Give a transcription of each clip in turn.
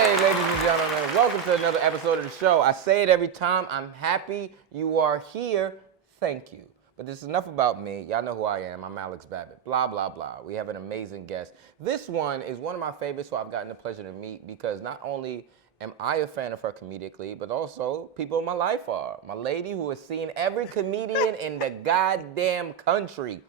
Hey, ladies and gentlemen, welcome to another episode of the show. I say it every time. I'm happy you are here. Thank you. But this is enough about me. Y'all know who I am. I'm Alex Babbitt. Blah, blah, blah. We have an amazing guest. This one is one of my favorites who I've gotten the pleasure to meet because not only am I a fan of her comedically, but also people in my life are. My lady who has seen every comedian in the goddamn country.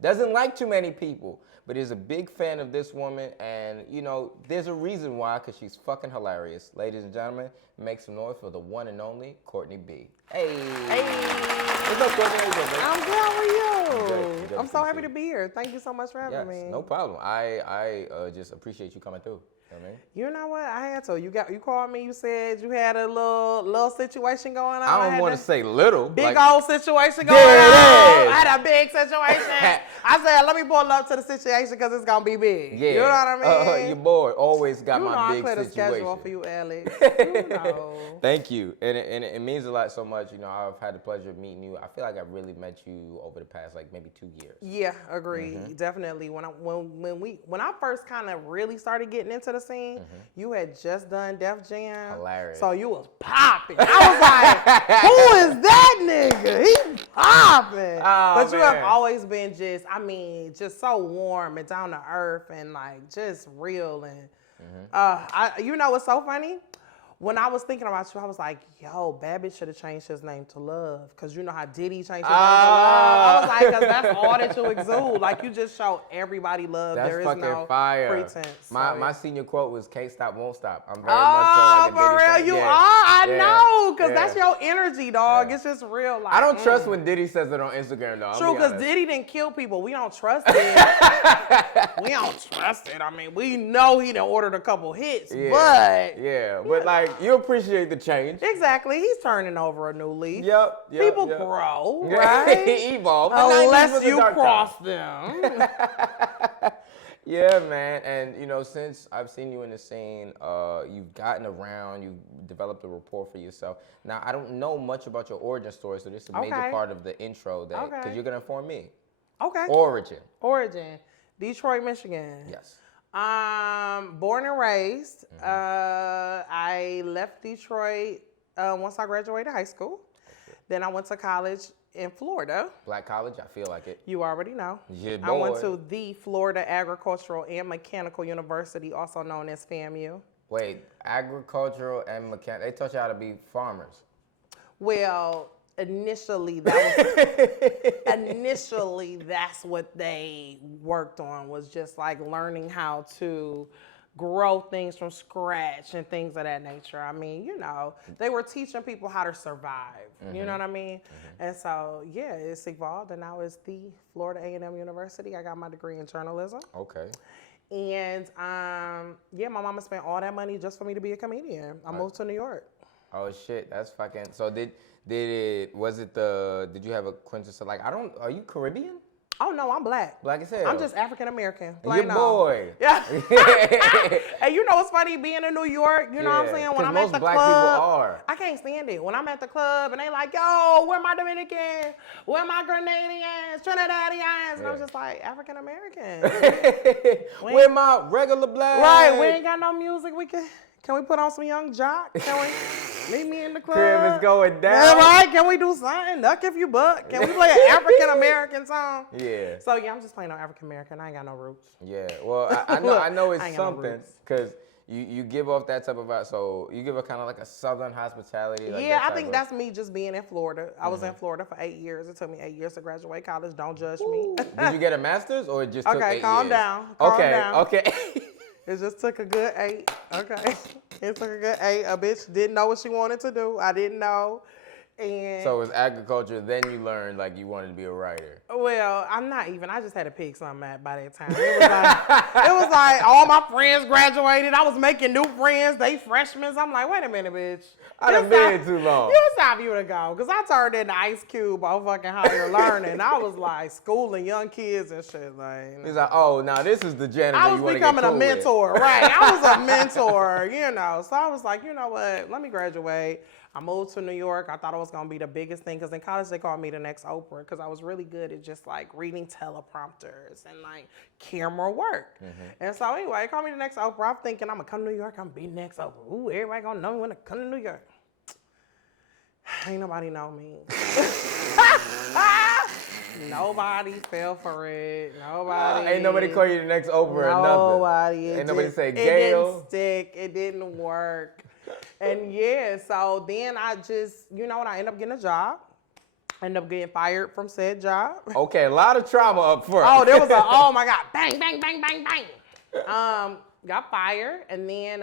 Doesn't like too many people, but is a big fan of this woman, and you know, there's a reason why, because she's fucking hilarious. Ladies and gentlemen, make some noise for the one and only Courtney B. Hey. What's up, Courtney? How you doing, baby? I'm good. How are you? Good. I'm so happy to be here. Thank you so much for having me. No problem. I just appreciate you coming through. You know what I mean? You know what? I had to. You called me. You said you had a little situation going on. I don't want to say little. Big old situation going on. I had a big situation. I said, let me pull up to the situation because it's gonna be big. Yeah. You know what I mean? Your boy always got my big I cleared situation. the schedule for you, Alex. You know. Thank you, and it means a lot so much. You know, I've had the pleasure of meeting you. I feel like I've really met you over the past like maybe 2 years. Yeah, agree. Definitely. When I first kind of really started getting into the scene, you had just done Def Jam. Hilarious. So you was popping. I was like, who is that nigga? He popping. Oh, but you man. have always been just so warm and down to earth and like just real and you know what's so funny? When I was thinking about you, I was like, yo, Babbitt should have changed his name to Love. Because you know how Diddy changed his name to Love? I was like, because that's all that you exude. Like, you just show everybody love. That's there is fucking no fire. pretense. My senior quote was, can't stop, won't stop. I'm very much so like a for Diddy real, fan. you Yeah. are. I Yeah. know, because Yeah. that's your energy, dog. Yeah. It's just real. Like, I don't trust when Diddy says it on Instagram, though. True, because Diddy didn't kill people. We don't trust it. We don't trust it. I mean, we know he done ordered a couple hits, but... Yeah, but like, you appreciate the change. Exactly. He's turning over a new leaf. Yep. People grow, right? Evolve. Unless you cross them. Yeah, man. And, you know, since I've seen you in the scene, you've gotten around, you've developed a rapport for yourself. Now, I don't know much about your origin story, so this is a major part of the intro, because you're going to inform me. Okay. Origin. Detroit, Michigan. Yes. Born and raised. I left Detroit once I graduated high school. Then I went to college in Florida. Black college, I feel like it. You already know. Yeah, I went to the Florida Agricultural and Mechanical University, also known as FAMU. Wait, agricultural and mechanical, they taught you how to be farmers. Well, initially that's what they worked on, was just like learning how to grow things from scratch and things of that nature. I mean, you know, they were teaching people how to survive. You know what I mean? And so, yeah, it's evolved, and now it's the Florida A&M University. I got my degree in journalism. Okay. And yeah, my mama spent all that money just for me to be a comedian. I moved to New York. Oh shit, that's fucking. So did you have a quintessential, like, are you Caribbean? Oh no, I'm black. Black as hell. I'm just African American. Your boy. Yeah. Hey, you know what's funny? Being in New York, you know what I'm saying? When I'm at the black club, people are. I can't stand it. When I'm at the club and they like, yo, where my Dominicans? Where my Grenadians? Trinidadians? And I'm just like, African American. Where my regular black? Right, we ain't got no music. Can we put on some Young Jock? Can we meet me in the club? Crib is going down. Yeah, right. Can we do something? Duck if you buck. Can we play an African American song? Yeah. So yeah, I'm just playing on African American. I ain't got no roots. Yeah. Well, I know it's something, because you give off that type of vibe. So you give a kind of like a Southern hospitality. Like yeah, I think that's me just being in Florida. I was in Florida for 8 years. It took me 8 years to graduate college. Don't judge me. Did you get a master's, or it just took 8 years? Calm down. Calm down. Okay. It just took a good 8. Okay. It took a good 8. A bitch didn't know what she wanted to do. I didn't know. And so it was agriculture, then you learned like you wanted to be a writer. Well, I'm not even. I just had to pick something by that time. It was like all my friends graduated. I was making new friends. They freshmen. I'm like, wait a minute, bitch. I done been too long. It's time for you to go. Because I turned into Ice Cube on fucking Higher Learning. I was like schooling young kids and shit. Like, he's like, oh, now this is the janitor I you was want to get becoming a cool mentor, with. right? I was a mentor, you know. So I was like, you know what? Let me graduate. I moved to New York. I thought I was was going to be the biggest thing. Because in college, they called me the next Oprah because I was really good at just like reading teleprompters and like camera work. And so anyway, they called me the next Oprah. I'm thinking I'm going to come to New York. I'm going to be next Oprah. Ooh, everybody going to know me when I come to New York. Ain't nobody know me. Nobody fell for it. Nobody. Ain't nobody call you the next Oprah or nothing. Nobody. Ain't nobody say Gail. It didn't stick. It didn't work. And yeah, so then I just, you know what, I ended up getting a job. I ended up getting fired from said job. Okay, a lot of trauma up front. Oh, there was a, oh my God, bang, bang, bang, bang, bang. Got fired, and then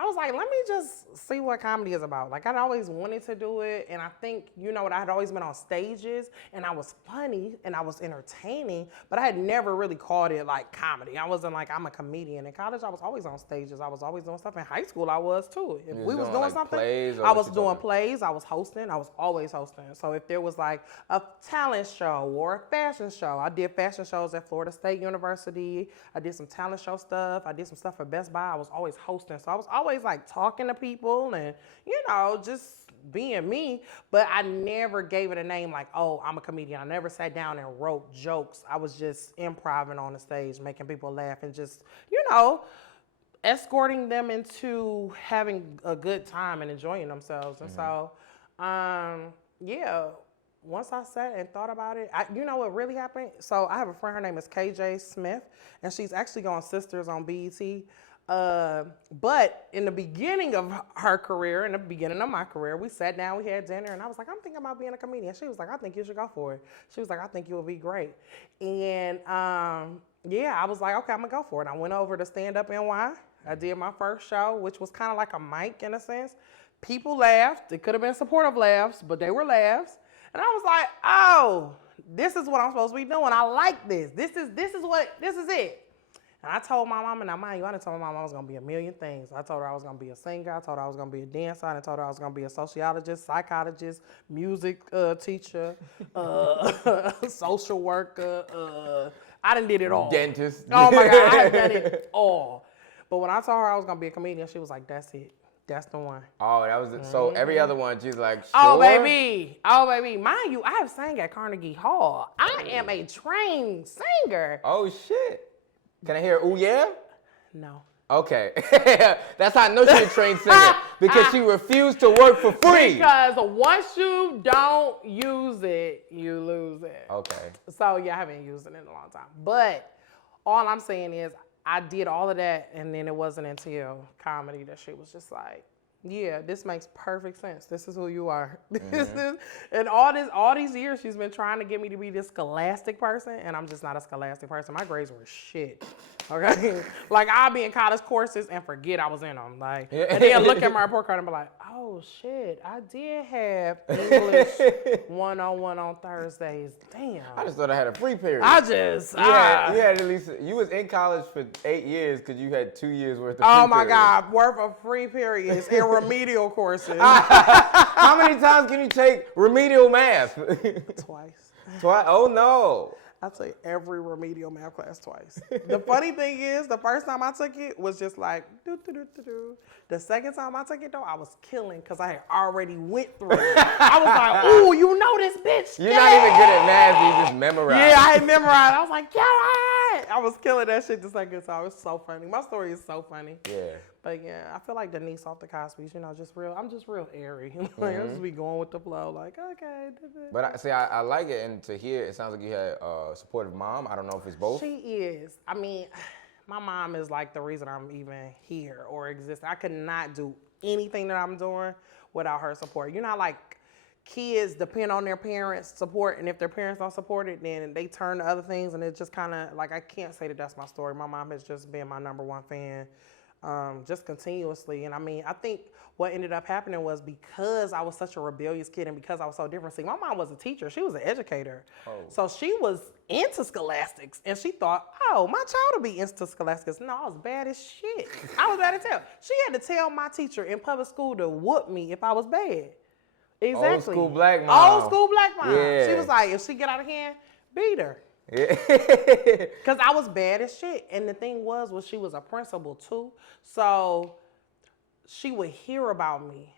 I was like, let me just see what comedy is about. Like, I'd always wanted to do it, and I think, you know what, I had always been on stages, and I was funny, and I was entertaining, but I had never really called it, like, comedy. I wasn't like, I'm a comedian. In college, I was always on stages. I was always doing stuff. In high school, I was, too. If we was doing like something, I was doing plays. I was hosting. I was always hosting. So if there was, like, a talent show or a fashion show, I did fashion shows at Florida State University. I did some talent show stuff. I did some stuff for Best Buy. I was always hosting. So I was always like talking to people and, you know, just being me, but I never gave it a name like, oh, I'm a comedian. I never sat down and wrote jokes. I was just improvising on the stage, making people laugh and just, you know, escorting them into having a good time and enjoying themselves. And so, yeah, once I sat and thought about it, you know what really happened? So I have a friend, her name is KJ Smith, and she's actually on Sisters on BET. But in the beginning of her career, in the beginning of my career, we sat down, we had dinner, and I was like, I'm thinking about being a comedian. She was like, I think you should go for it. She was like, I think you will be great. And yeah, I was like, okay, I'm gonna go for it. I went over to Stand Up NY. I did my first show, which was kind of like a mic in a sense. People laughed. It could have been supportive laughs, but they were laughs. And I was like, oh, this is what I'm supposed to be doing. I like this. This is it. And I told my mama, now mind you, I done told my mama I was gonna be a million things. I told her I was gonna be a singer, I told her I was gonna be a dancer, I told her I was gonna be a sociologist, psychologist, music teacher, social worker, I done did it all. Dentist. Oh my God, I done it all. But when I told her I was gonna be a comedian, she was like, that's it. That's the one. Oh, that was it. So every other one, she's like, sure. Oh, baby. Mind you, I have sang at Carnegie Hall. I am a trained singer. Oh, shit. Can I hear, ooh, yeah? No. Okay. That's how I know she's a trained singer. Because she refused to work for free. Because once you don't use it, you lose it. Okay. So, yeah, I haven't used it in a long time. But all I'm saying is I did all of that, and then it wasn't until comedy that she was just like, yeah, this makes perfect sense. This is who you are. And all these years, she's been trying to get me to be this scholastic person, and I'm just not a scholastic person. My grades were shit. Okay, like I'll be in college courses and forget I was in them. Like, and then look at my report card and be like, oh shit, I did have English 101 on Thursdays. Damn. I just thought I had a free period. You had at least, you was in college for 8 years because you had 2 years worth of free Oh my periods. God, worth of free periods and remedial courses. How many times can you take remedial math? Twice. Twice? Oh no. I took every remedial math class twice. The funny thing is, the first time I took it was just like, do. The second time I took it, though, I was killing because I had already went through it. I was like, ooh, you know this bitch. You're not even good at math, you just memorize. Yeah, I had memorized. I was like, yeah. I was killing that shit the second time. It was so funny. My story is so funny. Yeah. But yeah, I feel like Denise off the Cosby's, you know, I'm just real airy. Like, I just be going with the flow, like, okay. But I like it, and to hear it sounds like you had a supportive mom. I don't know if it's both. She is. I mean, my mom is like the reason I'm even here or exist. I could not do anything that I'm doing without her support. You know how, like, kids depend on their parents' support, and if their parents don't support it, then they turn to other things, and it just kind of, like, I can't say that that's my story. My mom has just been my number one fan. Just continuously. And I mean, I think what ended up happening was because I was such a rebellious kid and because I was so different. See, my mom was a teacher. She was an educator. Oh. So she was into scholastics and she thought, oh, my child will be into scholastics. No, I was bad as shit. I was bad as hell. She had to tell my teacher in public school to whoop me if I was bad. Exactly. Old school black mom. Old school black mom. Yeah. She was like, if she get out of hand, beat her. Yeah. Because I was bad as shit. And the thing was she was a principal too. So she would hear about me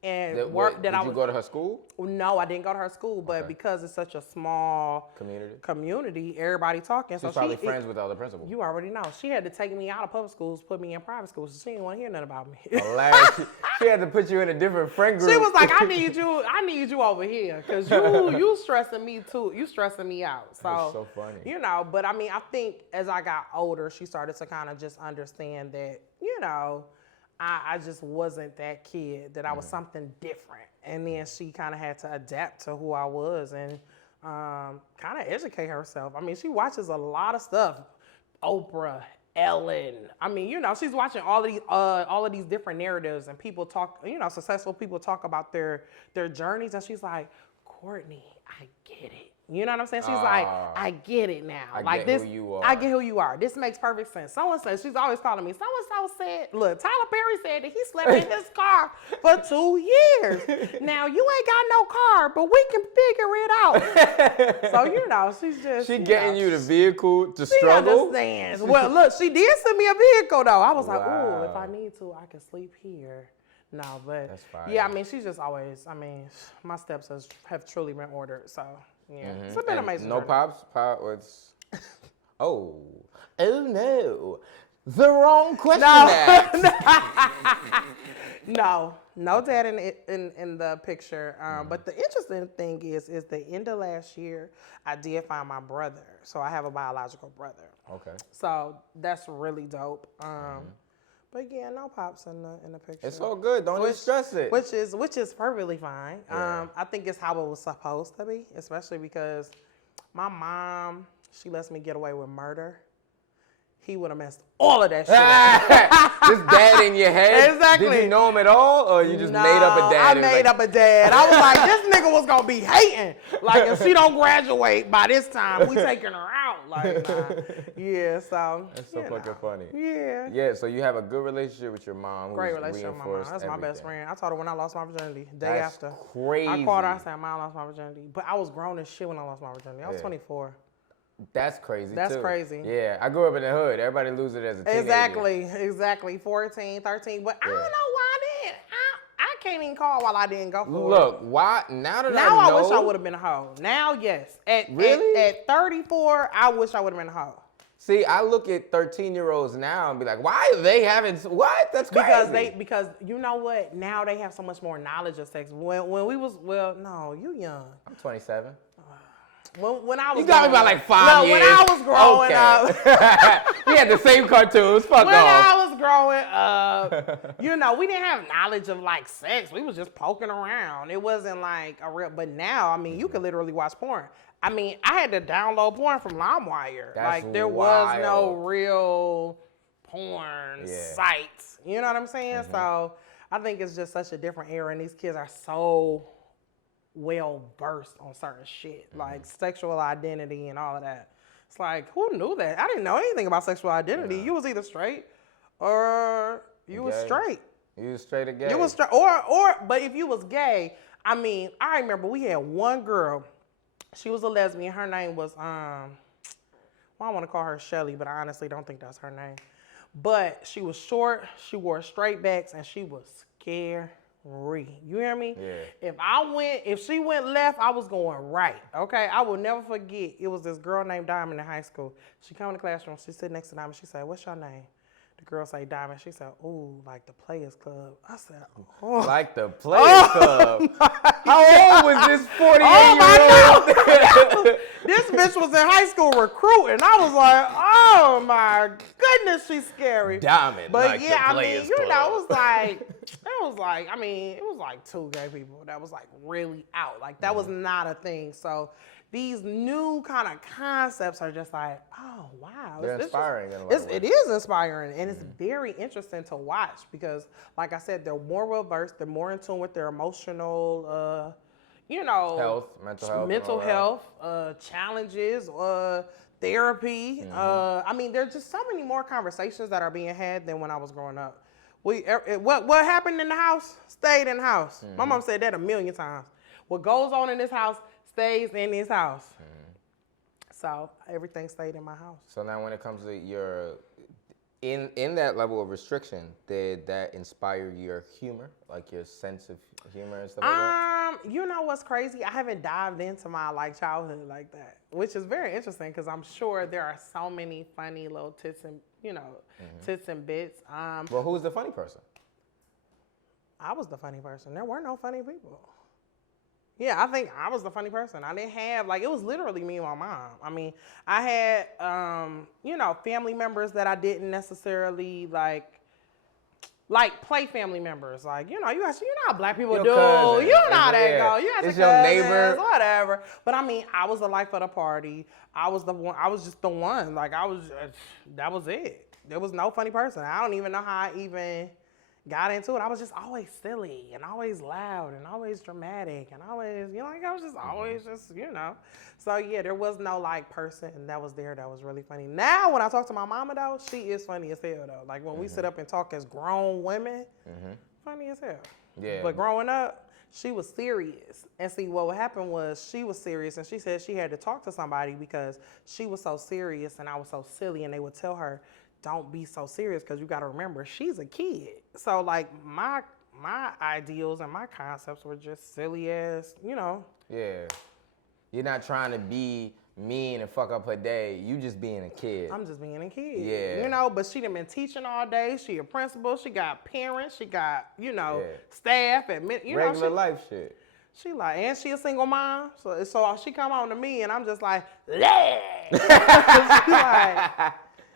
and Did you go to her school? No, I didn't go to her school, but Okay. because it's such a small community, everybody talking. She's probably friends with all the principals. You already know. She had to take me out of public schools, put me in private schools. She didn't want to hear nothing about me. Hilarious. She had to put you in a different friend group. She was like, I need you over here, because you stressing me too. You stressing me out. So, That's so funny. You know, but I mean, I think as I got older, she started to kind of just understand that, you know, I just wasn't that kid, that I was something different. And then she kind of had to adapt to who I was and kind of educate herself. I mean, she watches a lot of stuff. Oprah, Ellen. I mean, you know, she's watching all of these different narratives, and people talk, you know, successful people talk about their journeys, and she's like, Courtney, I get it. You know what I'm saying? She's like, I get it now. I get who you are. I get who you are. This makes perfect sense. Someone says, she's always calling me. So-and-so said, look, Tyler Perry said that he slept in his car for 2 years. Now, you ain't got no car, but we can figure it out. So, you know, she's just. She getting you the vehicle to she struggle? Understands. Well, look, she did send me a vehicle, though. I was like, ooh, if I need to, I can sleep here. No, but that's fine. Yeah, I mean, she's just always, I mean, my steps have truly been ordered, so. Yeah, it's been amazing. No pops? It's oh no, the wrong question asked. No dad in the picture. But the interesting thing is the end of last year, I did find my brother. So I have a biological brother. Okay. So that's really dope. But yeah, no pops in the picture. It's all good. Don't even stress it. Which is perfectly fine. Yeah. I think it's how it was supposed to be, especially because my mom, she lets me get away with murder. He would have messed all of that shit up. Just dad in your head? Exactly. Did you know him at all, or you just made up a dad? I made up a dad. I was like, this nigga was gonna be hating. Like, if she don't graduate by this time, we taking her out. Like, nah. Yeah, so. That's so fucking funny. Yeah. Yeah, so you have a good relationship with your mom. Great relationship with my mom. That's my best friend. I told her when I lost my virginity, day after. Crazy. I called her, I said, Mom, I lost my virginity. But I was grown as shit when I lost my virginity. I was 24. That's crazy, That's too. crazy. Yeah, I grew up in the hood. Everybody loses it as a teenager. Exactly. 14, 13. But I don't know why I can't even call while I didn't go for it. Look, why? Now that Now I know. I wish I would have been a hoe. Now, yes. At 34, I wish I would have been a hoe. See, I look at 13-year-olds now and be like, why are they having, what? That's crazy. Because you know what? Now they have so much more knowledge of sex. When we was, well, no, you young. I'm 27. When I was, you got me by like 5 years. When I was growing up, we had the same cartoons. Fuck off. When I was growing up, you know, we didn't have knowledge of like sex. We was just poking around. It wasn't like a real. But now, I mean, you could literally watch porn. I mean, I had to download porn from LimeWire. That's like there was no real porn sites. You know what I'm saying? So I think it's just such a different era, and these kids are so well versed on certain shit, like sexual identity and all of that. It's like, who knew that? I didn't know anything about sexual identity. You was either straight or you was straight. You was straight or gay. You was straight, but if you was gay, I mean, I remember we had one girl. She was a lesbian. Her name was well, I want to call her Shelly, but I honestly don't think that's her name. But she was short. She wore straight backs, and she was scary. You hear me? Yeah. If she went left, I was going right. Okay, I will never forget. It was this girl named Diamond in high school. She come in the classroom. She sit next to Diamond. She said, "What's your name?" The girl say Diamond. She said, "Ooh, like the Players Club." I said, "Oh, like the Players Club." How old was this 48-year-old? This bitch was in high school recruiting. I was like, "Oh my goodness, she's scary." Diamond. But like yeah, the Players you Club. know, it was like 2 gay people that was like really out. Like that was not a thing. So these new kind of concepts are just like, oh wow, they're inspiring. In a lot of ways. It is inspiring, and it's very interesting to watch because, like I said, they're more well versed. They're more in tune with their emotional, mental health, challenges, therapy. I mean, there's just so many more conversations that are being had than when I was growing up. What happened in the house stayed in the house. My mom said that 1,000,000 times. What goes on in this house stays in this house. So everything stayed in my house. So now when it comes to your in that level of restriction, did that inspire your humor, like your sense of humor and stuff like that? You know what's crazy? I haven't dived into my like childhood like that, which is very interesting because I'm sure there are so many funny little tits and tits and bits. Well, who's the funny person? I was the funny person. There were no funny people. Yeah, I think I was the funny person. I didn't have, like, it was literally me and my mom. I mean, I had, family members that I didn't necessarily, like play family members. Like, you know how black people Your do. cousin. You know how that Yeah. go. You got It's your your cousins, neighbor. whatever. But, I mean, I was the life of the party. I was the one. I was just the one. Like, that was it. There was no funny person. I don't even know how I even got into it. I was just always silly and always loud and always dramatic and always, I was just always just. So yeah, there was no like person that was there that was really funny. Now when I talk to my mama though, she is funny as hell though. Like when we sit up and talk as grown women, funny as hell. Yeah. But growing up, she was serious. And see, what happened was she was serious and she said she had to talk to somebody because she was so serious and I was so silly and they would tell her, don't be so serious because you got to remember she's a kid. So like my ideals and my concepts were just silly as, Yeah. You're not trying to be mean and fuck up her day. You just being a kid. I'm just being a kid. Yeah. But she done been teaching all day. She a principal. She got parents. She got, staff. Regular life shit. She like, and she a single mom. So she come on to me and I'm just like, yeah. She like,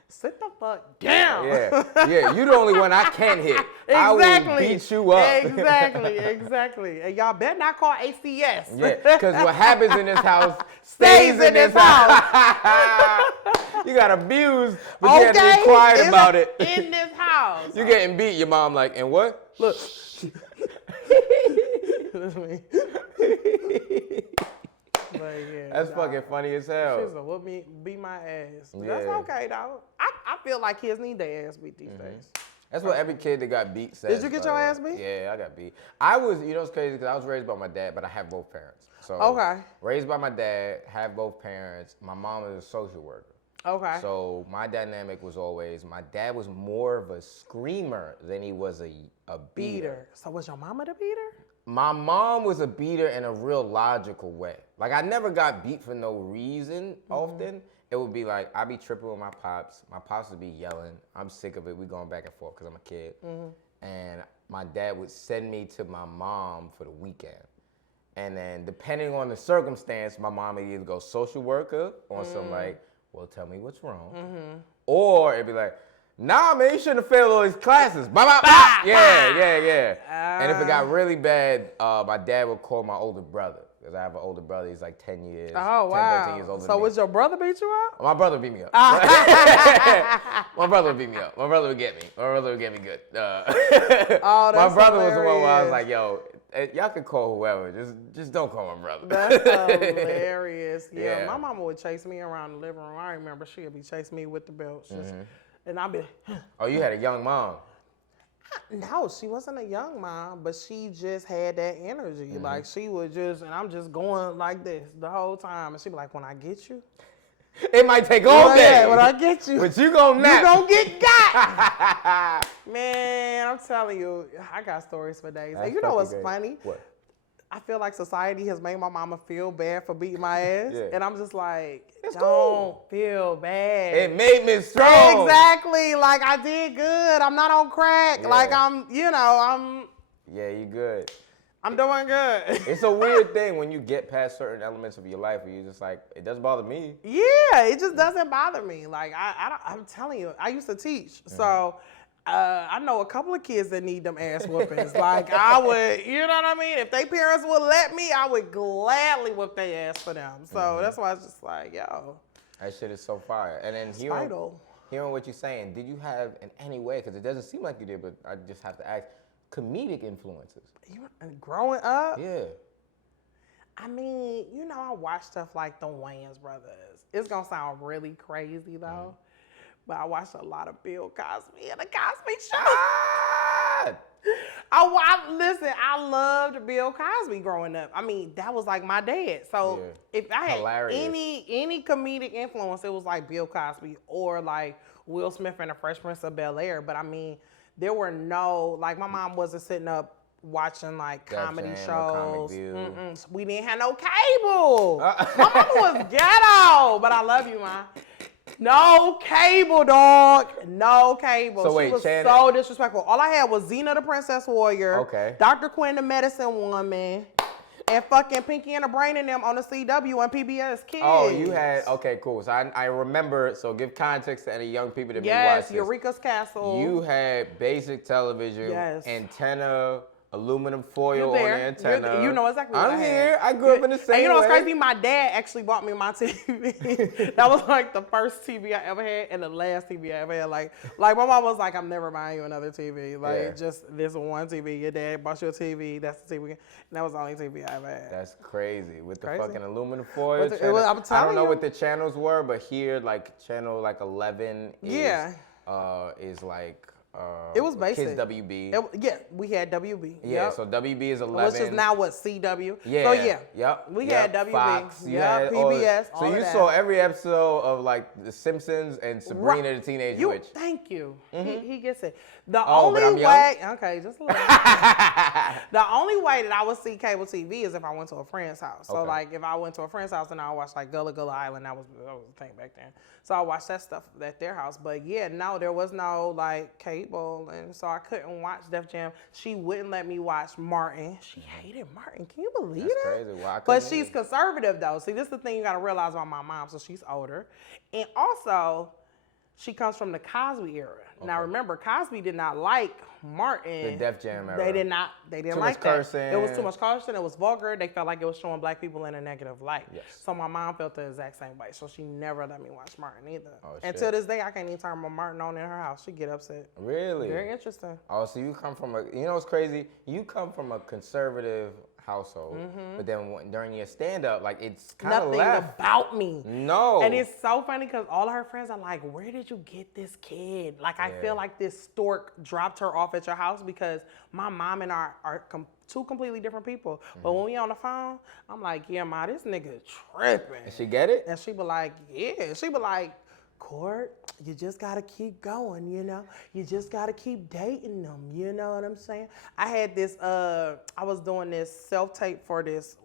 sit the fuck down. Yeah, you the only one I can hit. Exactly. I will beat you up. Exactly. And y'all better not call ACS. Yeah, because what happens in this house Stays in this house. You got abused, but you had to be quiet about it. In this house. You getting beat, your mom like, and what? Look. But yeah, That's fucking funny as hell. She's a beat my ass. But Yeah. that's okay though. I feel like kids need their ass beat these days. That's what every kid that got beat says. Did you get your ass beat? Yeah, I got beat. I was, it's crazy because I was raised by my dad, but I have both parents. So Okay. Raised by my dad, have both parents. My mom is a social worker. Okay. So my dynamic was always, my dad was more of a screamer than he was a beater. So was your mama the beater? My mom was a beater in a real logical way. Like I never got beat for no reason often. It would be like, I'd be tripping with my pops. My pops would be yelling. I'm sick of it. We going back and forth because I'm a kid. And my dad would send me to my mom for the weekend. And then depending on the circumstance, my mom would either go social worker on some like, well, tell me what's wrong. Or it'd be like, nah, man, you shouldn't have failed all these classes. Bah, bah, bah. Yeah. And if it got really bad, my dad would call my older brother. Because I have an older brother. He's like 10 years, 10, 13 years older than me. So was your brother beat you up? My brother beat me up. My brother would beat me up. My brother would get me. My brother would get me good. My brother was the one where I was like, yo, y'all can call whoever. Just don't call my brother. That's hilarious. Yeah, Yeah. my mama would chase me around the living room. I remember she would be chasing me with the belt. And I'd be Oh, you had a young mom. no, she wasn't a young mom, but she just had that energy. Like she would just, and I'm just going like this the whole time. And she'd be like, when I get you. It might take all day. When I get you. But you gonna nap. You gonna get got. Man, I'm telling you, I got stories for days. That's And you know what's fucking great. funny? What? I feel like society has made my mama feel bad for beating my ass. Yeah. And I'm just like, It's don't cool. feel bad. It made me strong. Exactly. Like I did good. I'm not on crack. Yeah. Like I'm Yeah, you good. doing good. It's a weird thing when you get past certain elements of your life where you're just like, it doesn't bother me. Yeah, it just doesn't bother me. Like I'm telling you, I used to teach, so I know a couple of kids that need them ass whoopings. Like I would, you know what I mean? If their parents would let me, I would gladly whip their ass for them. So that's why I was just like, yo, That shit is so fire. And then hearing what you're saying, did you have in any way, because it doesn't seem like you did, but I just have to ask, comedic influences? Growing up, Yeah. I mean, I watch stuff like the Wayans brothers. It's gonna sound really crazy though, but I watched a lot of Bill Cosby and the Cosby Show. Listen, I loved Bill Cosby growing up. I mean, that was like my dad. So if I had any comedic influence, it was like Bill Cosby or like Will Smith and the Fresh Prince of Bel-Air. But I mean, there were no, like my mom wasn't sitting up watching like comedy shows. We didn't have no cable. My mama was ghetto, but I love you, Ma. No cable, dog. No cable. So wait, she was so disrespectful. All I had was Xena the Princess Warrior, Dr. Quinn the Medicine Woman, and fucking Pinky and the Brain in them on the CW and PBS Kids. Oh, you had, okay, cool. So I remember, so give context to any young people that may watch this. Eureka's Castle. You had basic television, antenna, aluminum foil on the antenna. You know exactly what I'm here. I grew up in the same way. And you know what's crazy? My dad actually bought me my TV. That was like the first TV I ever had and the last TV I ever had. Like my mom was like, I'm never buying you another TV. Like, just this one TV. Your dad bought you a TV. That's the TV. And that was the only TV I ever had. That's crazy. With the fucking aluminum foil. I don't know what the channels were, but here, like, channel like 11 is like... it was basic. Kids WB. We had WB. Yeah, so WB is 11. Which is now what, CW? Yeah. So we had WB. Fox. PBS. So you saw every episode of like The Simpsons and Sabrina the Teenage Witch. Thank you. He gets it. The only way, okay, just a little. The only way that I would see cable TV is if I went to a friend's house. So like if I went to a friend's house and I watched like Gullah Gullah Island, that was the thing back then. So I watched that stuff at their house. But yeah, no, there was no like cable, and so I couldn't watch Def Jam. She wouldn't let me watch Martin. She hated Martin. Can you believe that? That's crazy. Why but she's conservative though. See, this is the thing you gotta realize about my mom. So she's older, and also she comes from the Cosby era. Now remember, Cosby did not like Martin. The Def Jam era. They didn't like that. Cursing. It was too much cursing. It was vulgar. They felt like it was showing black people in a negative light. Yes. So my mom felt the exact same way. So she never let me watch Martin either. Oh, shit. Until this day, I can't even turn my Martin on in her house. She get upset. Really? Very interesting. Oh, so you come from you know what's crazy? You come from a conservative household, but then during your stand-up, like it's kind of left. Nothing about me. No. And it's so funny because all of her friends are like, where did you get this kid? Like, I feel like this stork dropped her off at your house because my mom and I are two completely different people. But when we on the phone, I'm like, yeah, Ma, this nigga tripping. And she get it? And she be like, yeah. She be like, Court, you just gotta keep going, you know? You just gotta keep dating them, you know what I'm saying? I had this, I was doing this self-tape for this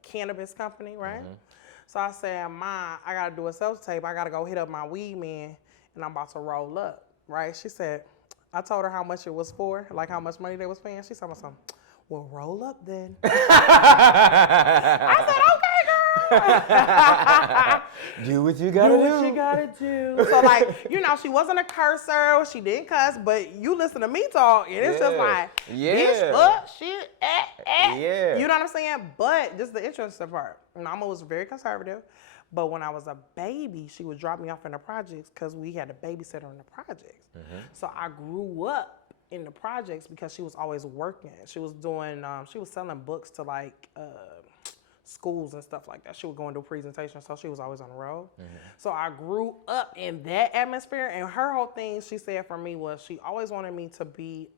cannabis company, right? So I said, Ma, I gotta do a self-tape. I gotta go hit up my weed man, and I'm about to roll up, right? She said, I told her how much it was for, like how much money they was paying. She said, well, roll up then. I said, okay, girl. Do what you gotta do. Do what you gotta do. So like, you know, she wasn't a cursor. She didn't cuss, but you listen to me talk, and it's just like, bitch, fuck, shit, Yeah. You know what I'm saying? But this is the interesting part. Mama was very conservative, but when I was a baby, she would drop me off in the projects because we had a babysitter in the projects. So I grew up in the projects because she was always working. She was doing, she was selling books to like schools and stuff like that. She would go and do presentations, so she was always on the road. So I grew up in that atmosphere, and her whole thing, she said for me, was she always wanted me to be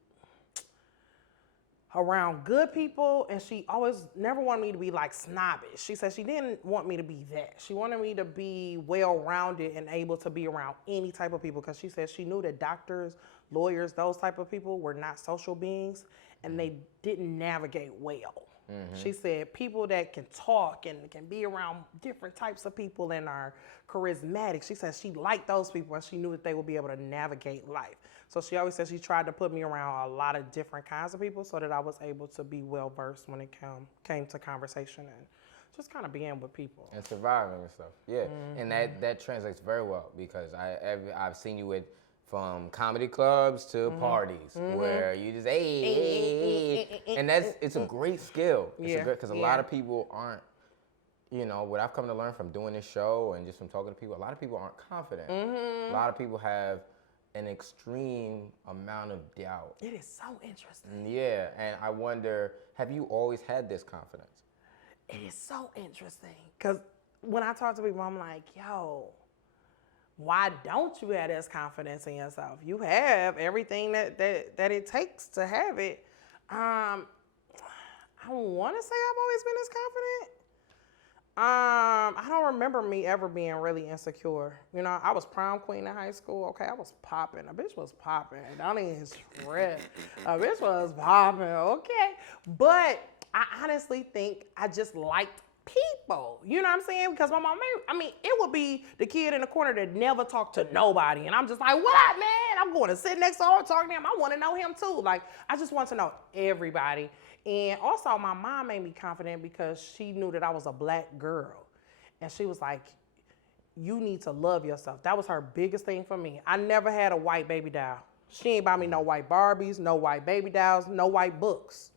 around good people, and she always never wanted me to be like snobbish. She said she didn't want me to be that. She wanted me to be well-rounded and able to be around any type of people, because she said she knew that doctors, lawyers, those type of people were not social beings, and they didn't navigate well. She said people that can talk and can be around different types of people and are charismatic, she said she liked those people, and she knew that they would be able to navigate life. So she always said she tried to put me around a lot of different kinds of people so that I was able to be well-versed when it came to conversation and just kind of being with people. And surviving and stuff. Yeah, and that translates very well, because I've seen you with from comedy clubs to parties where you just, hey, and it's a great skill. Because a lot of people aren't, you know, what I've come to learn from doing this show and just from talking to people, a lot of people aren't confident. A lot of people have an extreme amount of doubt. It is so interesting. Yeah, and I wonder, have you always had this confidence? It is so interesting, because when I talk to people, I'm like, yo, why don't you have this confidence in yourself? You have everything that it takes to have it, I want to say I've always been this confident. I don't remember me ever being really insecure. You know, I was prom queen in high school. Okay, I was popping. A bitch was popping. Don't even stress. A bitch was popping. Okay, but I honestly think I just liked people. You know what I'm saying? Because my mom, it would be the kid in the corner that never talked to nobody, and I'm just like, what up, man? I'm going to sit next to her, talk to him. I want to know him too. Like, I just want to know everybody. And also, my mom made me confident because she knew that I was a black girl. And she was like, you need to love yourself. That was her biggest thing for me. I never had a white baby doll. She ain't buy me no white Barbies, no white baby dolls, no white books.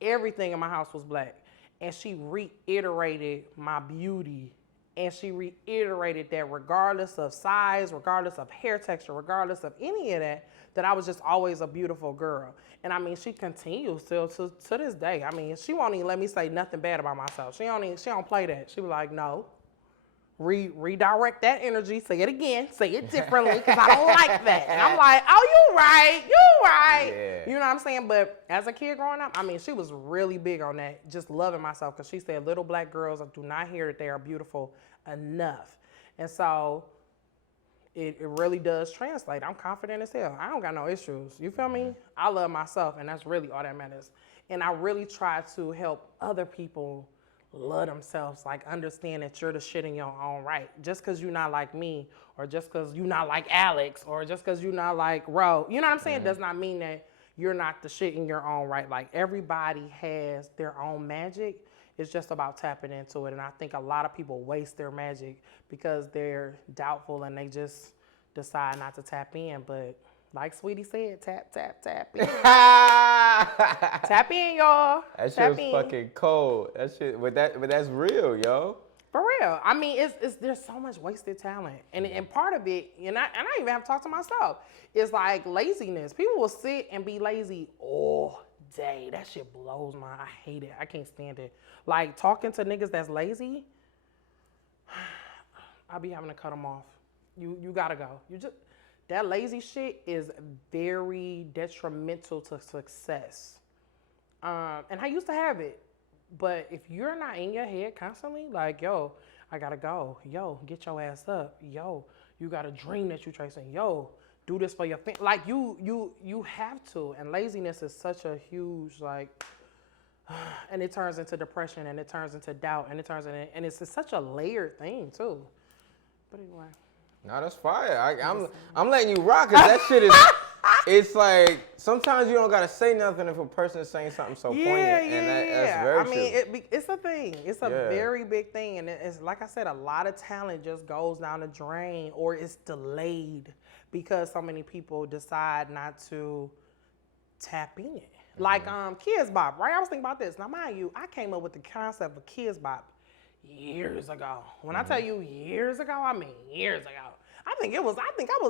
Everything in my house was black. And she reiterated my beauty. And she reiterated that regardless of size, regardless of hair texture, regardless of any of that, that I was just always a beautiful girl. And I mean, she continues still to this day. I mean, she won't even let me say nothing bad about myself. She don't play that. She was like, no, redirect that energy. Say it again. Say it differently because I don't like that. And I'm like, oh, you right. Yeah. You know what I'm saying? But as a kid growing up, I mean, she was really big on that, just loving myself because she said little black girls do not hear that they are beautiful enough. And so it really does translate. I'm confident as hell. I don't got no issues. You feel me? I love myself, and that's really all that matters. And I really try to help other people love themselves, like understand that you're the shit in your own right. Just because you're not like me, or just because you're not like Alex, or just because you're not like Ro, you know what I'm saying? Does not mean that you're not the shit in your own right. Like, everybody has their own magic. It's just about tapping into it. And I think a lot of people waste their magic because they're doubtful and they just decide not to tap in. But like Sweetie said, tap in. Tap in, y'all. That tap shit was fucking cold. That shit, but that's real, yo. For real. I mean, it's there's so much wasted talent. And part of it, and I even have to talk to myself, is like laziness. People will sit and be lazy all day. That shit blows my, I hate it. I can't stand it. Like, talking to niggas that's lazy, I'll be having to cut them off. You gotta go. That lazy shit is very detrimental to success. And I used to have it. But if you're not in your head constantly, like, yo, I gotta go. Yo, get your ass up. Yo, you got a dream that you're chasing. Yo, do this for your family. Like, you have to. And laziness is such a huge, like, and it turns into depression, and it turns into doubt, and and it's such a layered thing too. But anyway. No, that's fire. I'm letting you rock, because that shit is, it's like, sometimes you don't gotta say nothing if a person is saying something so poignant. And that's very true. I mean, it's a thing. It's a very big thing. And it's, like I said, a lot of talent just goes down the drain, or it's delayed because so many people decide not to tap in. Like Kids Bop, right? I was thinking about this. Now, mind you, I came up with the concept of Kids Bop years ago. When I tell you years ago, I mean years ago. I think I was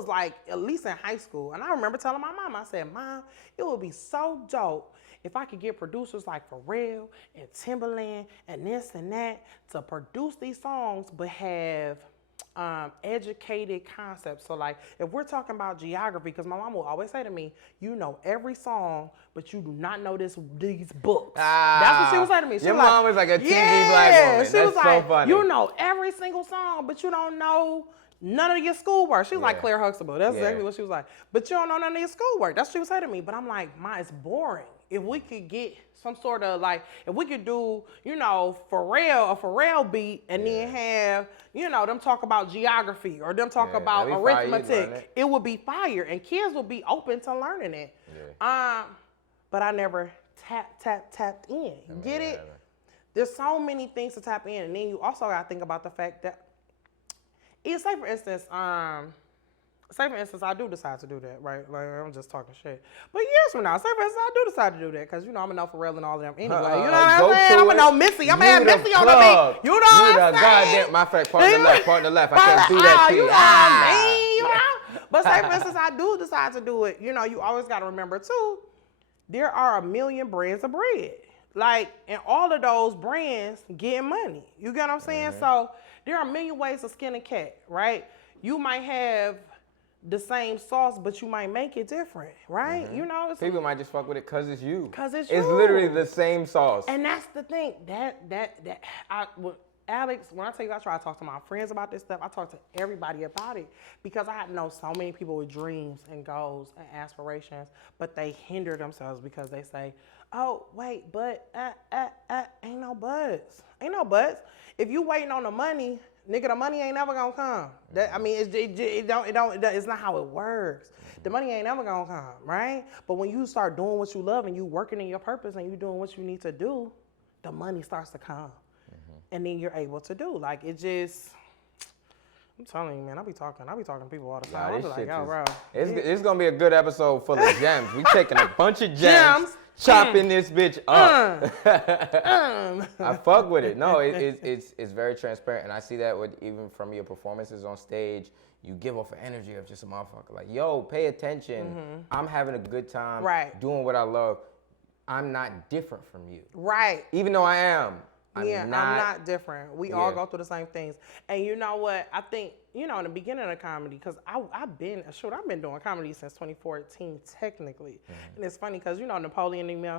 like at least in high school. And I remember telling my mom, I said, Mom, it would be so dope if I could get producers like Pharrell and Timbaland and this and that to produce these songs, but have educated concepts. So, like, if we're talking about geography, because my mom will always say to me, you know every song, but you do not know these books. That's what she was saying to me. Your mom was like a TV black woman. She was like, so funny. You know every single song, but you don't know none of your schoolwork. She was like Claire Huxtable. That's exactly what she was like. But you don't know none of your schoolwork. That's what she was saying to me. But I'm like, Ma, it's boring. If we could get some sort of, like, if we could do, you know, a Pharrell beat, and then have, you know, them talk about geography, or them talk about arithmetic, it would be fire, and kids would be open to learning it. But I never tapped in. Get it? There's so many things to tap in, and then you also got to think about the fact that, say for instance, I do decide to do that, right? Like, I'm just talking shit. But years from now, say for instance, I do decide to do that, because, you know, I'm going to know Pharrell and all of them anyway. You know what I'm saying? I'm going to know Missy. I'm going to have Missy on the beat. You know what I'm saying? Goddamn, my fact, part on the left. I can't do that to you. You know what I mean? You know? But say for instance, I do decide to do it. You know, you always got to remember, too, there are a million brands of bread. Like, and all of those brands getting money. You get what I'm saying? So there are a million ways to skin a cat, right? You might have the same sauce, but you might make it different, right? You know, it's People might just fuck with it because it's you. because it's It's you. literally the same sauce. And that's the thing. Alex, when I tell you I try to talk to my friends about this stuff, I talk to everybody about it because I know so many people with dreams and goals and aspirations, but they hinder themselves because they say, oh, wait, but ain't no buts. Ain't no buts. If you waiting on the money, nigga, the money ain't never gonna come. It's not how it works. The money ain't never gonna come, right? But when you start doing what you love and you working in your purpose and you doing what you need to do, the money starts to come. And then you're able to do. Like, it just, I'm telling you, man, I be talking to people all the time. I be like, yo, bro. It's going to be a good episode full of gems. We taking a bunch of gems, chopping this bitch up. I fuck with it. No, it's very transparent. And I see that with even from your performances on stage. You give off an energy of just a motherfucker. Like, yo, pay attention. I'm having a good time doing what I love. I'm not different from you. Right. Even though I am. I'm not different. We all go through the same things. And you know what? I think, in the beginning of comedy, because I've been doing comedy since 2014, technically. And it's funny because, Napoleon knew me.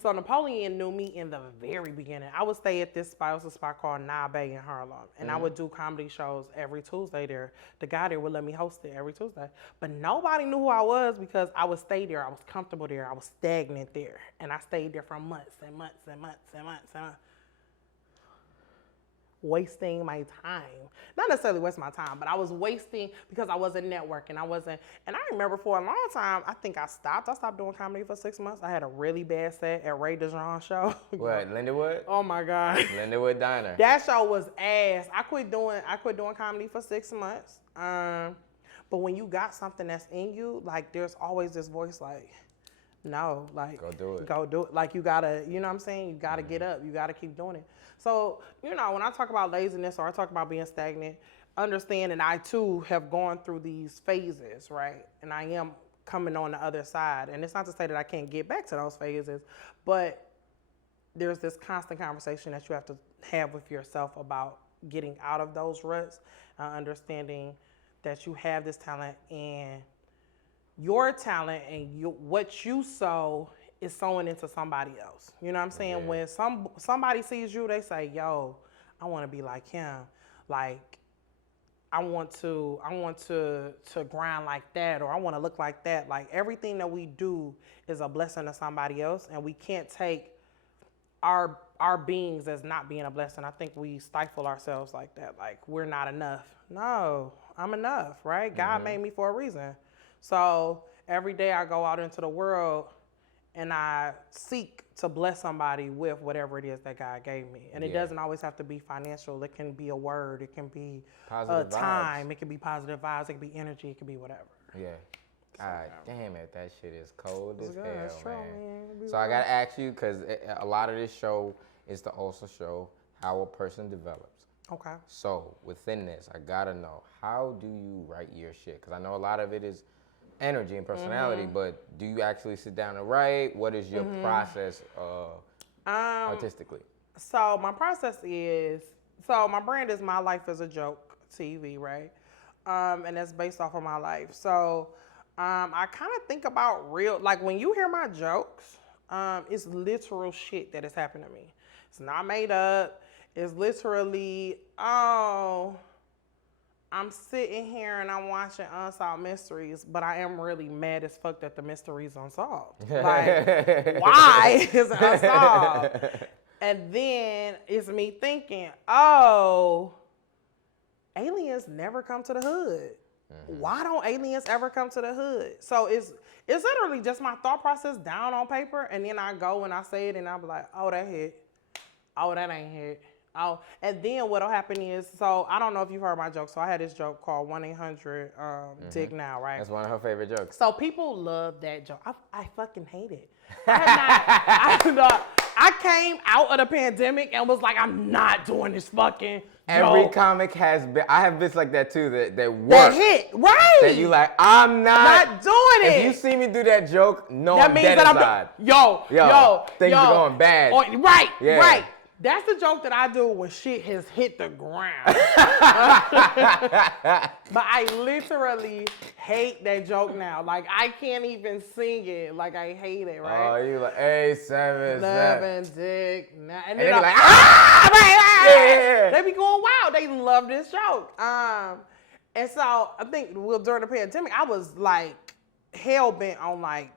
So Napoleon knew me in the very beginning. I would stay at this spot. It was a spot called Nah Bay in Harlem. And I would do comedy shows every Tuesday there. The guy there would let me host it every Tuesday. But nobody knew who I was because I would stay there. I was comfortable there. I was stagnant there. And I stayed there for months and months and months and months and months. Wasting my time. Not necessarily wasting my time, but I was wasting because I wasn't networking. And I remember for a long time, I think I stopped doing comedy for 6 months. I had a really bad set at Ray DeJean show. What, Lindenwood? Oh my God. Lindenwood Diner. That show was ass. I quit doing comedy for 6 months. But when you got something that's in you, like there's always this voice like, no, like go do it. Like you gotta, you know what I'm saying? You gotta get up. You gotta keep doing it. So, when I talk about laziness or I talk about being stagnant, understand that I too have gone through these phases, right? And I am coming on the other side. And it's not to say that I can't get back to those phases, but there's this constant conversation that you have to have with yourself about getting out of those ruts, understanding that you have this talent and your talent and what you sow is sowing into somebody else. You know what I'm saying? Yeah. When somebody sees you, they say, yo, I want to be like him. Like, I want to grind like that, or I want to look like that. Like, everything that we do is a blessing to somebody else, and we can't take our beings as not being a blessing. I think we stifle ourselves like that. Like, we're not enough. No, I'm enough, right? God made me for a reason. So every day I go out into the world and I seek to bless somebody with whatever it is that God gave me. And it doesn't always have to be financial. It can be a word. It can be time. Vibes. It can be positive vibes. It can be energy. It can be whatever. Yeah. God damn it. That shit is cold as hell, That's true, man. So I got to ask you, because a lot of this show is to also show how a person develops. Okay. So within this, I got to know, how do you write your shit? Because I know a lot of it is energy and personality, but do you actually sit down and write? What is your process artistically? So my process is, my brand is My Life is a Joke TV, right? And that's based off of my life. So I kind of think about like when you hear my jokes, it's literal shit that has happened to me. It's not made up. It's literally, I'm sitting here and I'm watching Unsolved Mysteries, but I am really mad as fuck that the mystery's unsolved. Like, why is it unsolved? And then it's me thinking, aliens never come to the hood. Why don't aliens ever come to the hood? So it's literally just my thought process down on paper, and then I go and I say it and I'm like, oh, that hit. Oh, that ain't hit. Oh, and then what'll happen is, so I don't know if you've heard my joke. So I had this joke called 1-800 Now, right? That's one of her favorite jokes. So people love that joke. I fucking hate it. I came out of the pandemic and was like, I'm not doing this fucking Every joke. comic has been, I have bits like that too, that work. That hit, right? That you like, I'm not doing it. If you see me do that joke, no, that I'm means dead that inside. Things are going bad. Right. That's the joke that I do when shit has hit the ground. But I literally hate that joke now. Like, I can't even sing it. Like, I hate it, right? Oh, you like A7, Loving dick. And And then they be like, right. They be going wild. They love this joke. And so I think during the pandemic, I was like hell bent on like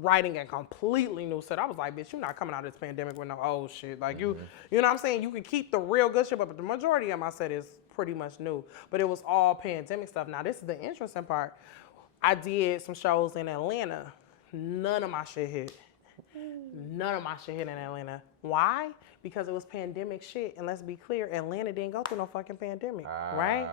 writing a completely new set. I was like, bitch, you're not coming out of this pandemic with no old shit. Like you know what I'm saying? You can keep the real good shit, but the majority of my set is pretty much new. But it was all pandemic stuff. Now this is the interesting part. I did some shows in Atlanta. None of my shit hit. None of my shit hit in Atlanta. Why? Because it was pandemic shit. And let's be clear, Atlanta didn't go through no fucking pandemic, right?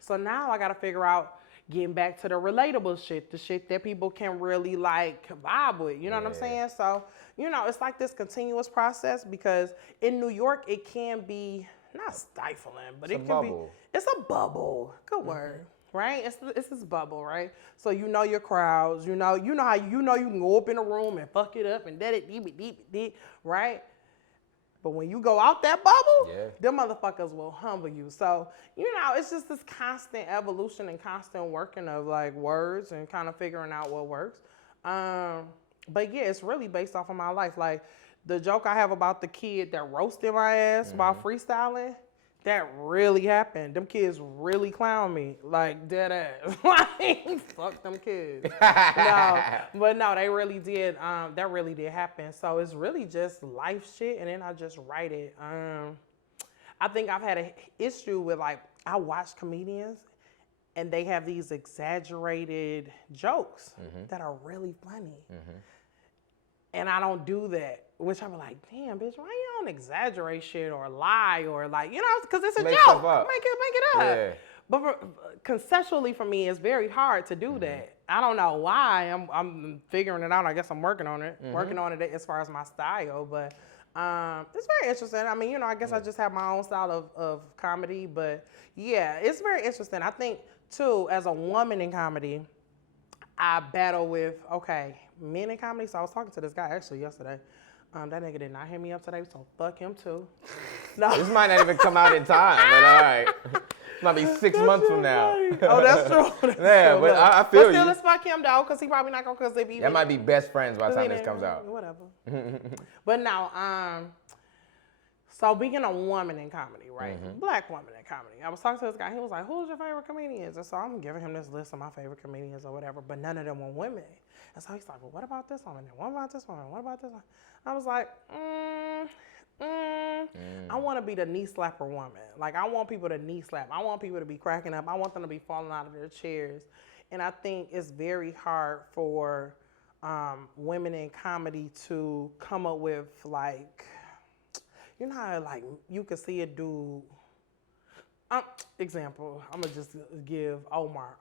So now I got to figure out getting back to the relatable shit, the shit that people can really like vibe with. You know what I'm saying? So, you know, it's like this continuous process because in New York, it can be not stifling, but it can be. It's a bubble. Good word. Right? It's this bubble, right? So you know your crowds, you know how you can go up in a room and fuck it up and deep, right? But when you go out that bubble, them motherfuckers will humble you. So, you know, it's just this constant evolution and constant working of like words and kind of figuring out what works. But yeah, it's really based off of my life. Like the joke I have about the kid that roasted my ass while freestyling, that really happened. Them kids really clown me, like dead ass. Like, fuck them kids. No, they really did. That really did happen. So it's really just life shit, and then I just write it. I think I've had an issue with like I watch comedians, and they have these exaggerated jokes that are really funny. And I don't do that, which I'm like, damn, bitch, why you don't exaggerate shit or lie or like, you know, because it's a joke. Make it up. Yeah. But conceptually for me, it's very hard to do that. I don't know why. I'm figuring it out. I guess I'm working on it. Working on it as far as my style. But it's very interesting. I mean, you know, I guess I just have my own style of comedy. But yeah, it's very interesting. I think, too, as a woman in comedy, I battle with, men in comedy. So I was talking to this guy actually yesterday. That nigga did not hit me up today, so fuck him too. No. This might not even come out in time, but all right. It might be 6 months from now. Oh, that's true. Yeah, true. but I feel you. But still, let's fuck him though, because he probably not gonna cause they be. That might be best friends by the time this comes out. Whatever. But now, so being a woman in comedy, right? Black woman in comedy. I was talking to this guy. He was like, "Who's your favorite comedians?" And so I'm giving him this list of my favorite comedians or whatever, but none of them were women. And so he's like, "Well, what about this woman? What about this woman? What about this one?" I was like, I want to be the knee slapper woman. Like, I want people to knee slap. I want people to be cracking up. I want them to be falling out of their chairs. And I think it's very hard for women in comedy to come up with, like, you know how, like, you could see a dude. Example, I'm going to just give Omar.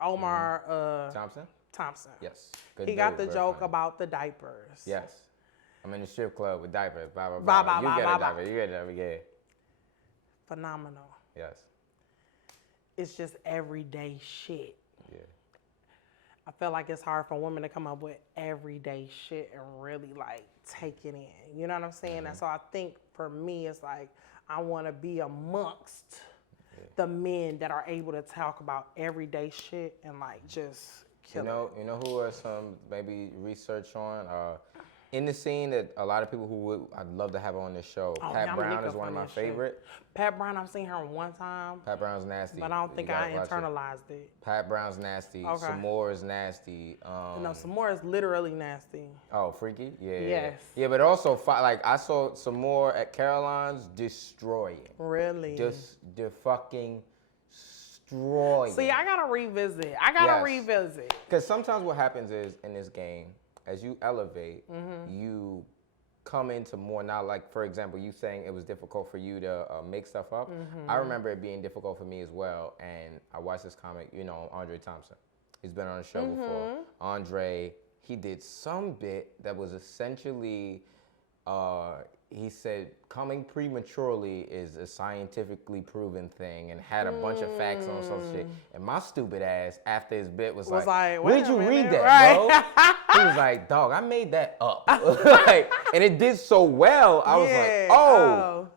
Thompson. Yes. Good he got the joke about the diapers. Yes. I'm in the strip club with diapers. Blah, blah, blah. blah. You get a diaper. You get a diaper. Yeah. Phenomenal. Yes. It's just everyday shit. Yeah. I feel like it's hard for women to come up with everyday shit and really like take it in. You know what I'm saying? And so I think for me, it's like I want to be amongst the men that are able to talk about everyday shit and like just kill it. You know who are some maybe research on? In the scene that a lot of people I'd love to have on this show. Pat Brown is one of my favorite. Pat Brown, I've seen her one time. Pat Brown's nasty. But I don't think I internalized it. Pat Brown's nasty. Okay. Samore is nasty. No, Samore is literally nasty. Oh, freaky? Yeah. Yes. Yeah, but also, like, I saw Samore at Caroline's destroying. Really? Just fucking destroying. See, I gotta revisit. Revisit. Because sometimes what happens is, in this game, as you elevate, you come into more now. Like, for example, you saying it was difficult for you to make stuff up. I remember it being difficult for me as well. And I watched this comic, Andre Thompson. He's been on the show before. Andre, he did some bit that was essentially, he said coming prematurely is a scientifically proven thing and had a bunch of facts on some shit. And my stupid ass, after his bit, was like, where'd you read that, bro? He was like, dog, I made that up. And it did so well, I was like,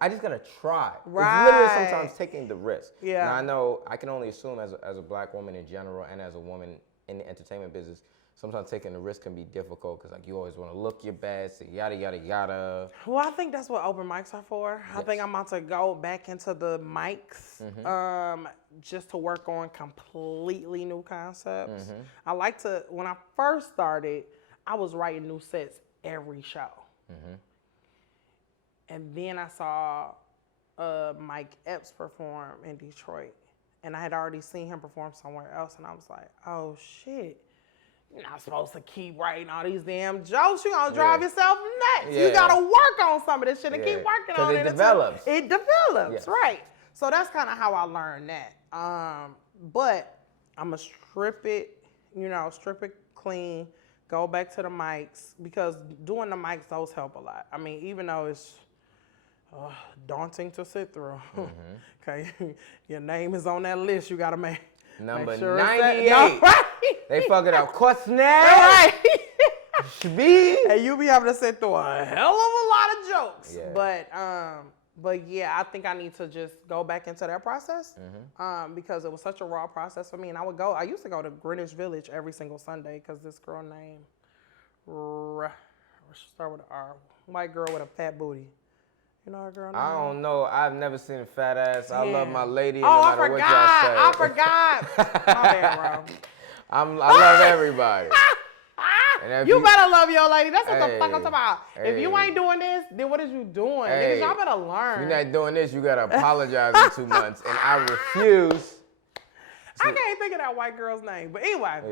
I just gotta try. Right. It's literally sometimes taking the risk. Yeah. Now I know I can only assume as a black woman in general and as a woman in the entertainment business, sometimes taking the risk can be difficult because like you always want to look your best, yada yada yada. Well, I think that's what open mics are for. I think I'm about to go back into the mics, just to work on completely new concepts. I like to. When I first started, I was writing new sets every show, and then I saw Mike Epps perform in Detroit, and I had already seen him perform somewhere else, and I was like, oh shit. You're not supposed to keep writing all these damn jokes. You're going to drive yourself nuts. You got to work on some of this shit and keep working on it. Because it develops. It develops, right. So that's kind of how I learned that. But I'm going to strip it clean, go back to the mics, because doing the mics, those help a lot. I mean, even though it's daunting to sit through. Okay, your name is on that list. You got to make Number sure 98. They fuck it up. Courtney B. And you be able to sit through a hell of a lot of jokes. Yeah. But yeah, I think I need to just go back into that process because it was such a raw process for me. And I used to go to Greenwich Village every single Sunday because this girl named, start with an R, white girl with a fat booty. You know her girl name? I don't know. I've never seen a fat ass. I love my lady. Oh, no matter what y'all say. I forgot. My bad, bro. I love everybody. You better love your lady. That's what the fuck I'm talking about. If you ain't doing this, then what is you doing? Niggas, y'all better learn. If you're not doing this, you gotta apologize in 2 months. And I refuse. I can't think of that white girl's name. But anyway,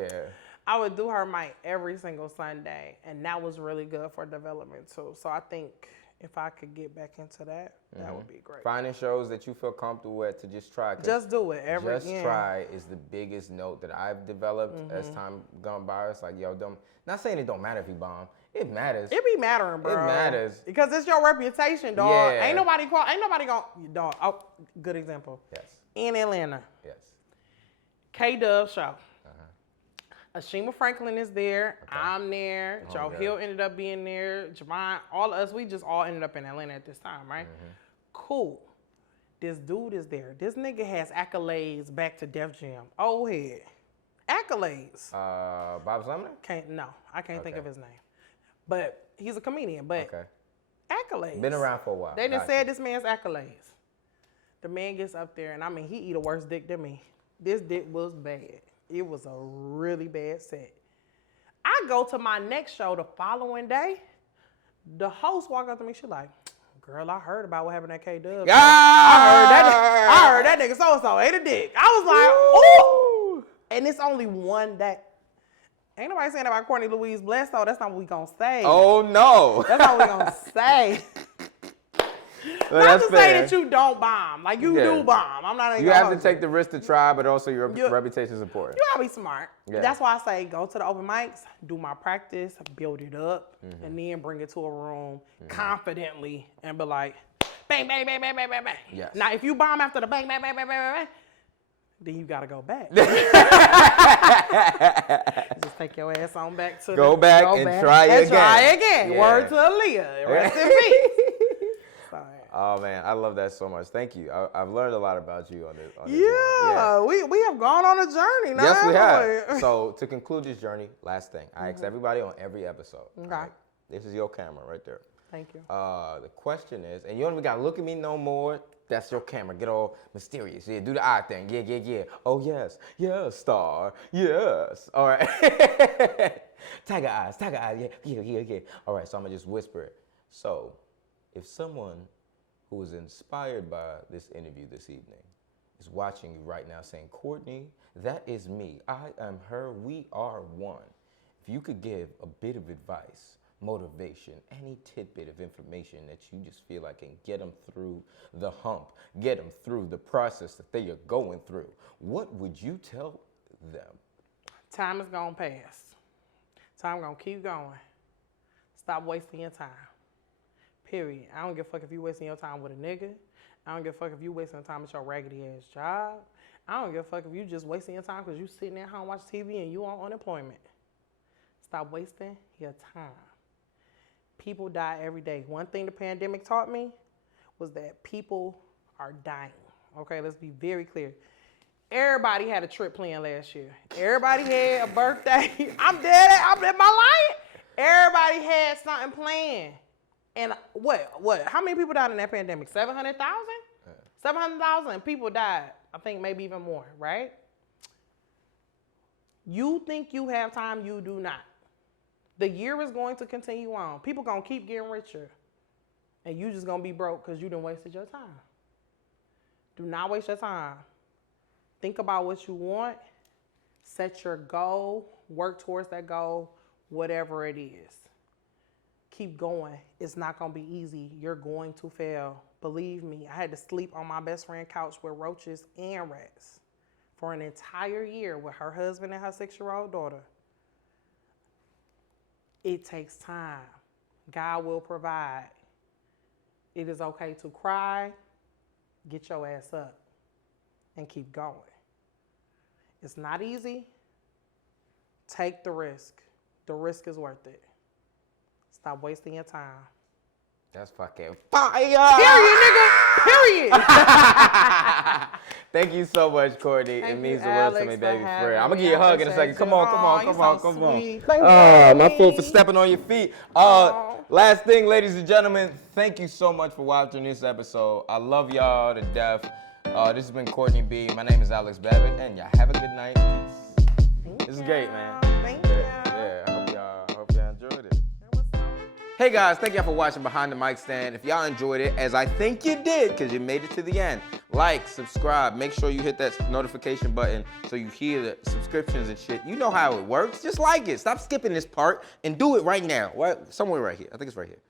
I would do her mic every single Sunday. And that was really good for development too. So I think if I could get back into that, that would be great. Finding shows that you feel comfortable with to just try. Just do it. Try is the biggest note that I've developed as time gone by. It's like, yo, not saying it don't matter if you bomb. It matters. It be mattering, bro. It matters. Because it's your reputation, dog. Yeah. Ain't nobody gonna, dog. Oh, good example. Yes. In Atlanta. Yes. K-Dub show. Ashima Franklin is there. Okay. I'm there. Joe Hill ended up being there. Javon, all of us, we just all ended up in Atlanta at this time, right? Cool. This dude is there. This nigga has accolades back to Def Jam. Oh, head. Accolades. Bob Sumner? I can't think of his name. But he's a comedian. But accolades. Been around for a while. They done said this man's accolades. The man gets up there, and I mean, he eat a worse dick than me. This dick was bad. It was a really bad set. I go to my next show the following day. The host walked up to me. She like, girl, I heard about what happened at K-Dub. I heard that nigga so-and-so ate a dick. I was like, ooh. And it's only one that. Ain't nobody saying about Courtney Louise Bledsoe. That's not what we gonna say. Oh, no. That's not what we gonna say. Well, not to say that you don't bomb. Like, you do bomb. I'm not even You have to take the risk to try, but also your reputation is important. You gotta be smart. Yeah. That's why I say go to the open mics, do my practice, build it up, and then bring it to a room confidently and be like, bang, bang, bang, bang, bang, bang, bang. Yes. Now, if you bomb after the bang, bang, bang, bang, bang, bang, bang, then you gotta go back. Just take your ass on back to go back and try again. Yeah. Word to Aaliyah. Rest in peace. Oh man, I love that so much. Thank you. I've learned a lot about you on this. We have gone on a journey now. Yes, we have. So to conclude this journey, last thing, I ask everybody on every episode. Okay. Right? This is your camera right there. Thank you. The question is, and you don't even gotta look at me no more. That's your camera. Get all mysterious. Yeah, do the eye thing. Yeah. Oh yes, star. Yes. All right. Tiger eyes. Yeah. All right. So I'm gonna just whisper it. So, if someone who is inspired by this interview this evening is watching you right now saying, Courtney, that is me. I am her. We are one. If you could give a bit of advice, motivation, any tidbit of information that you just feel like can get them through the hump, get them through the process that they are going through, what would you tell them? Time is gonna pass. Time gonna keep going. Stop wasting your time. Period. I don't give a fuck if you wasting your time with a nigga. I don't give a fuck if you wasting time at your raggedy ass job. I don't give a fuck if you just wasting your time because you sitting at home watching TV and you on unemployment. Stop wasting your time. People die every day. One thing the pandemic taught me was that people are dying. Okay, let's be very clear. Everybody had a trip planned last year. Everybody had a birthday. I'm dead. I'm in my life. Everybody had something planned. And what? How many people died in that pandemic? 700,000? 700,000 people died. I think maybe even more, right? You think you have time, you do not. The year is going to continue on. People going to keep getting richer. And you just going to be broke because you done wasted your time. Do not waste your time. Think about what you want. Set your goal. Work towards that goal, whatever it is. Keep going. It's not going to be easy. You're going to fail. Believe me, I had to sleep on my best friend's couch with roaches and rats for an entire year with her husband and her 6-year-old daughter. It takes time. God will provide. It is okay to cry. Get your ass up and keep going. It's not easy. Take the risk. The risk is worth it. Stop wasting your time. That's fucking fire. Period, nigga. Period. Thank you so much, Courtney. Thank it means you, the world to Alex, me, for baby. For having real. I'm gonna me. give you a I hug in a second. appreciate Come you. on, come on, Aw, come you on, so come on. sweet. Thank My you. foot for stepping on your feet. Last thing, ladies and gentlemen, thank you so much for watching this episode. I love y'all to death. This has been Courtney B. My name is Alex Babbitt, and y'all have a good night. Peace. This is great, man. Thank you. Yeah, I hope y'all enjoyed it. Hey guys, thank y'all for watching Behind the Mic Stand. If y'all enjoyed it, as I think you did, because you made it to the end, like, subscribe, make sure you hit that notification button so you hear the subscriptions and shit. You know how it works. Just like it. Stop skipping this part and do it right now. Somewhere right here. I think it's right here.